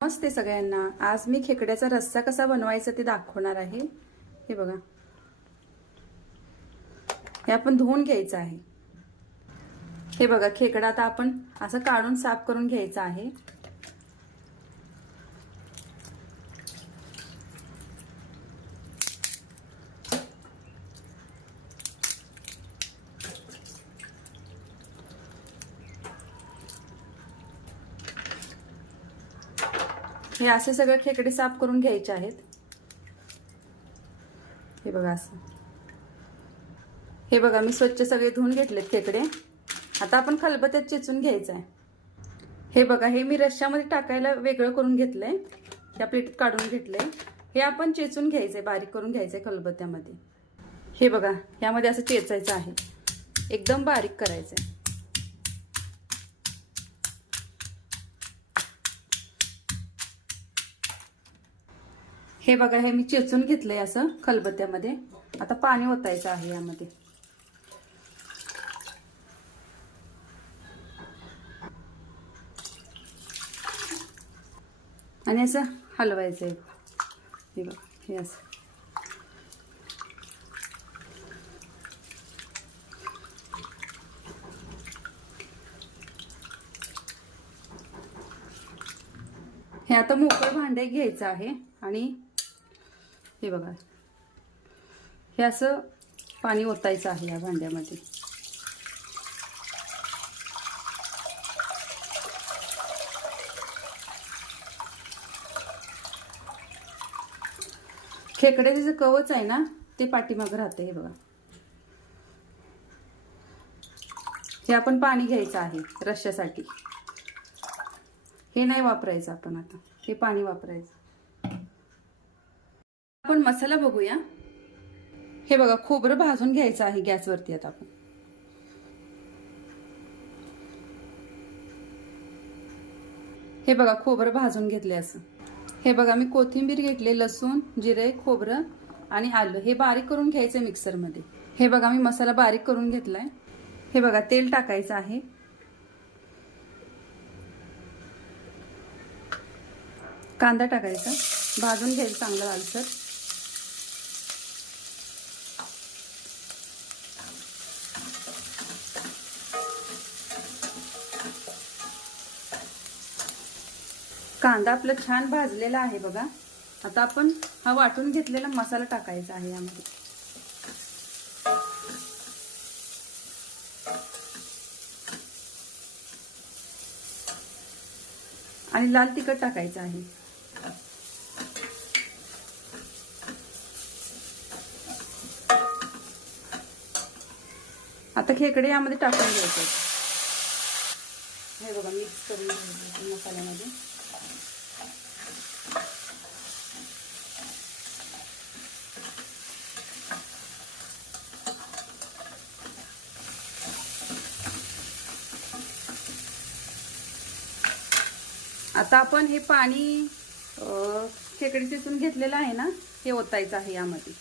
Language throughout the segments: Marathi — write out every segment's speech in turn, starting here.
नमस्ते सगळ्यांना। आज मी खेकड्याचा रस्सा कसा बनवायचा ते दाखवणार आहे। हे बघा, हे आपण धुवून घ्यायचं आहे। हे बघा, खेकडा आता आपण असं काढून साफ करून घ्यायचा आहे। हे असे सगळे खेकडे साफ करून घ्यायचे आहेत। हे बघा असं, हे बघा मी स्वच्छ सगळे धुवून घेतलेत खेकडे। आता आपण खलबत्त्यात चेचून घ्यायचं आहे। हे बघा, हे मी रश्श्यामध्ये टाकायला वेगळं करून घेतलंय, या प्लेटीत काढून घेतलंय। हे आपण चेचून घ्यायचंय, बारीक करून घ्यायचंय खलबत्त्यामध्ये। हे बघा, यामध्ये असं चेचायचं आहे, एकदम बारीक करायचंय। हे बघा, हे मी चेचून घेतलंय असं खलबत्त्यामध्ये। आता पाणी ओतायचं आहे यामध्ये। आणि असं हलवायचंय। हे बघा, हे असं। हे आता मोकळं भांडे घ्यायचं आहे आणि हे बघा, हे असं पाणी ओतायचं आहे या भांड्यामध्ये। खेकड्याचं जे कवच आहे ना, ते पाठीमागं राहते। हे बघा, हे आपण पाणी घ्यायचं आहे रश्श्यासाठी। हे नाही वापरायचं आपण, आता हे पाणी वापरायचं। आपण मसाला बघूया। हे बघा, खोबरं भाजून घ्यायचं आहे गॅसवरती। आता आपण हे बघा, खोबरं भाजून घेतले असं। हे बघा, मी कोथिंबीर घेतले, लसूण, जिरे, खोबरं आणि आलं हे बारीक करून घ्यायचं मिक्सरमध्ये। हे बघा, मी मसाला बारीक करून घेतलाय। हे बघा, तेल टाकायचं आहे। कांदा टाकायचा, भाजून घ्यायचं चांगला लालसर। कांदा आपला छान भाजलेला आहे बघा। आता आपण हा वाटून घेतलेला मसाला टाकायचा आहे यामध्ये। आणि लाल तिखट टाकायचं आहे। आता खेकडे यामध्ये टाकून घ्यायचे। हे बघा, मिक्स करून घ्यायचं मसाल्यामध्ये। आता आपण हे पाणी खेकडे चेचून घेतलेलं आहे ना, हे ओतायचं आहे यामध्ये।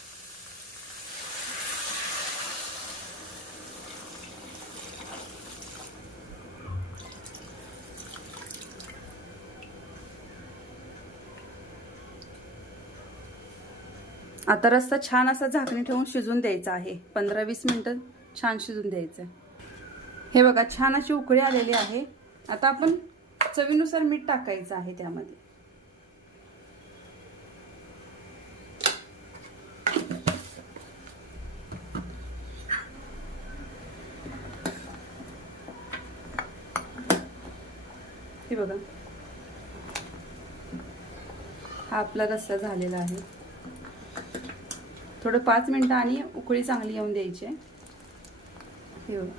आता रस्सा छान असा झाकणी ठेवून शिजून द्यायचा आहे। 15-20 मिनिटं छान शिजून द्यायचं। हे बघा, छान अशी उकळी आलेली आहे। आता आपण चवीनुसार मीठ टाकायचं आहे त्यामध्ये। हे बघा, हा आपला रस्सा झालेला आहे। थोडं 5 मिनिटं आणि उकळी चांगली येऊन द्यायची। हे बघा,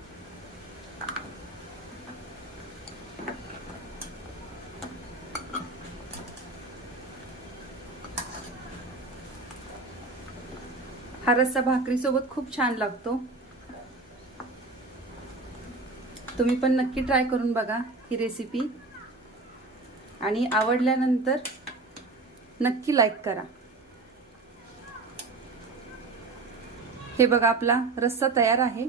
हा रस्सा भाकरीसोबत खूप छान लागतो। तुम्ही पण नक्की ट्राय करून बघा ही रेसिपी, आणि आवडल्यानंतर नक्की लाईक करा। हे बघा, आपला रस्सा तयार आहे।